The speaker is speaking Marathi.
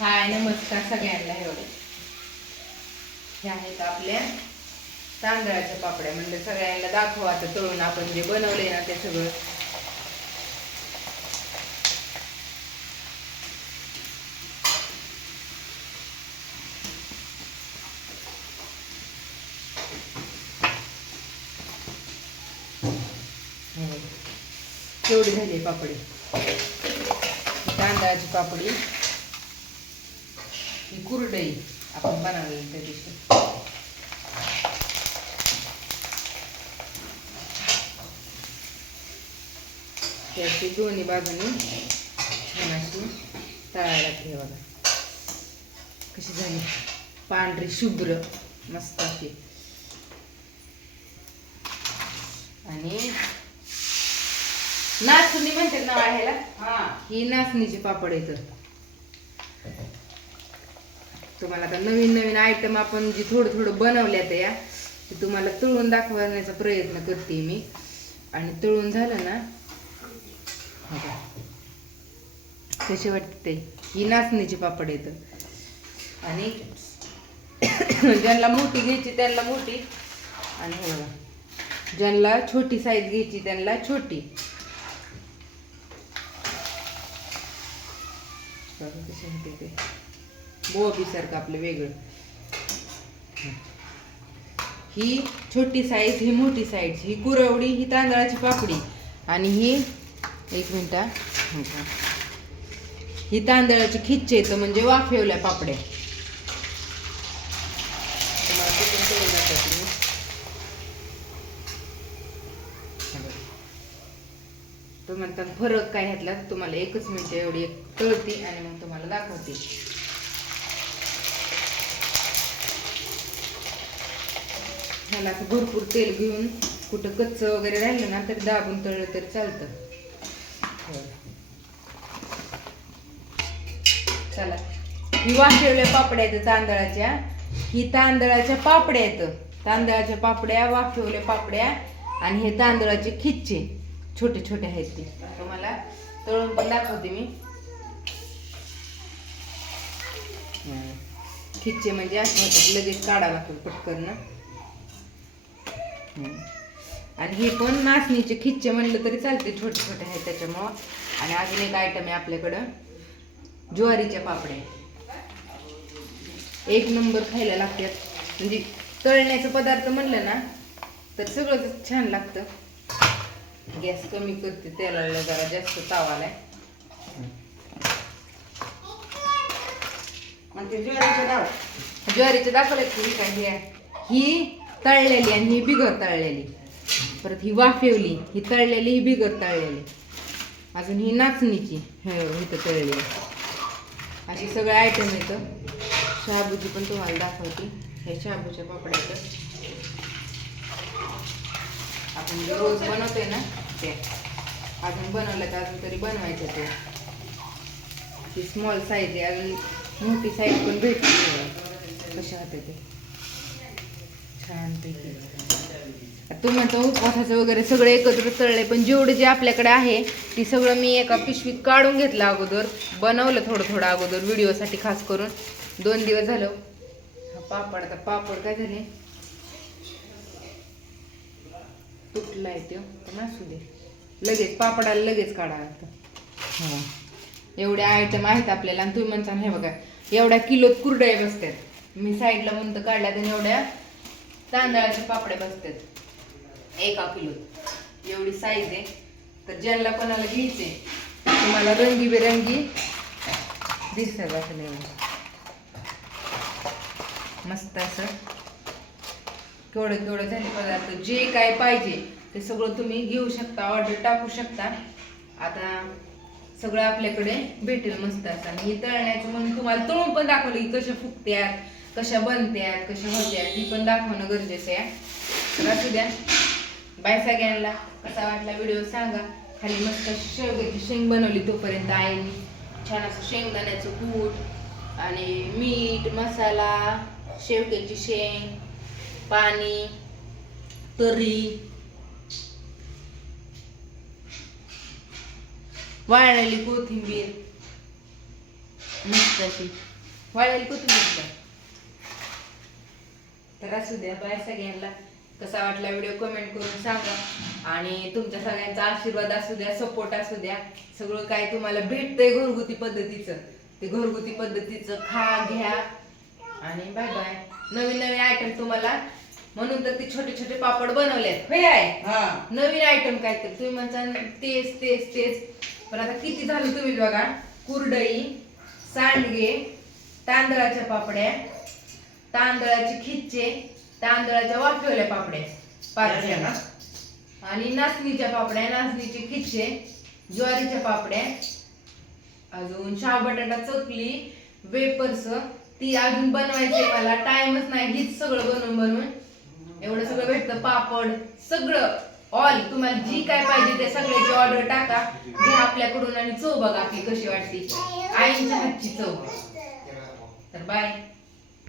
हाय नमस्कार सगळ्यांना एवढे. हे आहेत आपल्या तांदळाच्या पापड्या. म्हणजे सगळ्यांना दाखवा आता तळून आपण जे बनवले ना ते सगळं. केवढी झाली पापडी? तांदळाची पापडी. ही कुरडई आपण बनवलेली त्या दिवशी. त्याची दोन्ही बाजूनी छान अशी तळायला हे बघा. कशी झाली? पांढरी शुभ्र मस्त अशी. आणि नाचणी म्हणतात ना ह्याला हा. ही नाचणीची पापड येतं तुम्हाला आता नवीन नवीन आयटम आपण जे थोडं थोडं बनवल्यात या ते तुम्हाला तळून दाखवण्याचा प्रयत्न करते मी. आणि तळून झालं ना कसे कशी वाटते? ही नाचणीची पापड येतं. आणि ज्यांना मोठी घ्यायची त्यांना मोठी. आणि हे ज्यांना छोटी साईज घ्यायची त्यांना छोटी. बघा कशी होते ते. बोबी आपलं वेगळं. ही छोटी साईज ही मोठी साईज ही कुरवडी ही तांदळाची पापडी. आणि ही एक मिनटा ही. तांदळाची खिच्चे येतं म्हणजे वाफेवल्या पापड्या. तुम्हाला तो म्हणतात फरक काय ह्यातला तुम्हाला एकच मिनटं एवढी एक तळती आणि मग तुम्हाला दाखवते. ह्याला असं भरपूर तेल घेऊन कुठं कच्च वगैरे राहिलं ना तरी दाबून तळलं तरी चालतं. चला. ही वाफेवल्या पापड्या आहेत तांदळाच्या. ही तांदळाच्या पापड्या आहेत. तांदळाच्या पापड्या वाफेवल्या पापड्या आणि हे तांदळाचे खिच्चे. छोटे छोटे आहेत ते. तुम्हाला तळून पण दाखवते मी. खिच्चे म्हणजे असं होतात लगेच काढा लागतात पटकन. ना आणि हे पण नाचणीचे खिच्चे म्हणलं तरी चालते छोटे छोटे आहेत त्याच्यामुळं. आणि अजून एक आयटम आहे आपल्याकडं. ज्वारीच्या पापड्या. एक नंबर खायला लागतात. म्हणजे तळण्याचं पदार्थ म्हणलं ना तर सगळंच छान लागतं. गॅस कमी करते तेलाला जरा जास्त तावालाय. आणि ते ज्वारीचं डाव ज्वारीचे दाखवले की काय? आहे. ही तळलेली आणि ही बिगर तळलेली. परत ही वाफेवली ही तळलेली ही बिगर तळलेली. अजून ही नाचणीची हे इथं तळलेली. असे सगळे आयटम येतं शाबूची पण तुम्हाला दाखवते. हे शाबूच्या पापड्याचं. आपण रोज बनवतोय ना ते. अजून बनवलं तर अजून तरी बनवायचं ते. ती स्मॉल साईज आहे. अजून मोठी साईज पण भेटते कशा होते ते. छान तू म्हणतो उपवासाचं वगैरे सगळे एकत्र तळले पण जेवढे जे आपल्याकडे आहे ती सगळं मी एका पिशवीत काढून घेतलं अगोदर. बनवलं थोडं थोडं अगोदर व्हिडिओसाठी खास करून. दोन दिवस झालं. हा पापड आता पापड काय झाले? तुटलाय तो पण असू दे. लगेच पापडाला लगेच काढा हा. एवढे आयटम आहेत आपल्याला. आणि तुम्ही म्हणता हे बघा एवढ्या किलोत कुरड्या बसतात मी साईडला म्हणतं काढल्यात आणि एवढ्या तांदळाचे पापडे बसतात. एका किलो. एवढी साईज आहे. तर ज्यांना कोणाला घ्यायचे तुम्हाला रंगीबेरंगी दिसतात असं एवढं मस्त असं. केवढं केवढं झाले पदार्थ. जे काय पाहिजे ते सगळं तुम्ही घेऊ शकता ऑर्डर टाकू शकता. आता सगळं आपल्याकडे भेटेल मस्त असं. आणि तळण्याचं म्हणून तुम्हाला तळून पण दाखवलं की कशा फुगत्यात. कशा बनत्यात कशा होत्यात ती पण दाखवणं गरजेचं आहे. तर असू द्या. बाय सगळ्यांना. कसा वाटला व्हिडिओ सांगा. खाली मस्त शेवग्याची शेंग बनवली तोपर्यंत आईने छान असं शेंगदाण्याचं कूट आणि मीठ मसाला शेवग्याची शेंग पाणी तरी वाळलेली कोथिंबीर. मस्त अशी. वाळलेली कोथिंबीर तर असू द्या बाय सगळ्यांना. कसा वाटला व्हिडिओ कमेंट करून सांगा. आणि तुमच्या सगळ्यांचा आशीर्वाद असू द्या सपोर्ट असू द्या. सगळं काय तुम्हाला भेटतंय घरगुती पद्धतीचं. ते घरगुती पद्धतीचं खा घ्या. आणि बाय बाय नवीन नवीन आयटम तुम्हाला. म्हणून तर ते छोटे छोटे पापड बनवलेत. होय आहे. हा. नवीन आयटम काय तर तुम्ही म्हणता तेच तेच तेच. पण आता किती झालं तुम्ही बघा. कुरडई सांडगे तांदळाच्या पापड्या तांदळाचे खिच्चे तांदळाच्या वाफवल्या पापड्या पाच ना आणि नाचणीच्या पापड्या नाचणीचे खिच्चे ज्वारीच्या पापड्या अजून शाव बटाटा चकली वेपर्स ती अजून बनवायची मला. टाइमच नाही हीच सगळं बनवून बनवून. एवढं सगळं भेटतं पापड सगळं. ऑल तुम्हाला जी काय पाहिजे ते सगळ्याची ऑर्डर टाका. घ्या आपल्याकडून आणि चव बघा आपली कशी वाटते. आईच्या हातची चव. तर बाय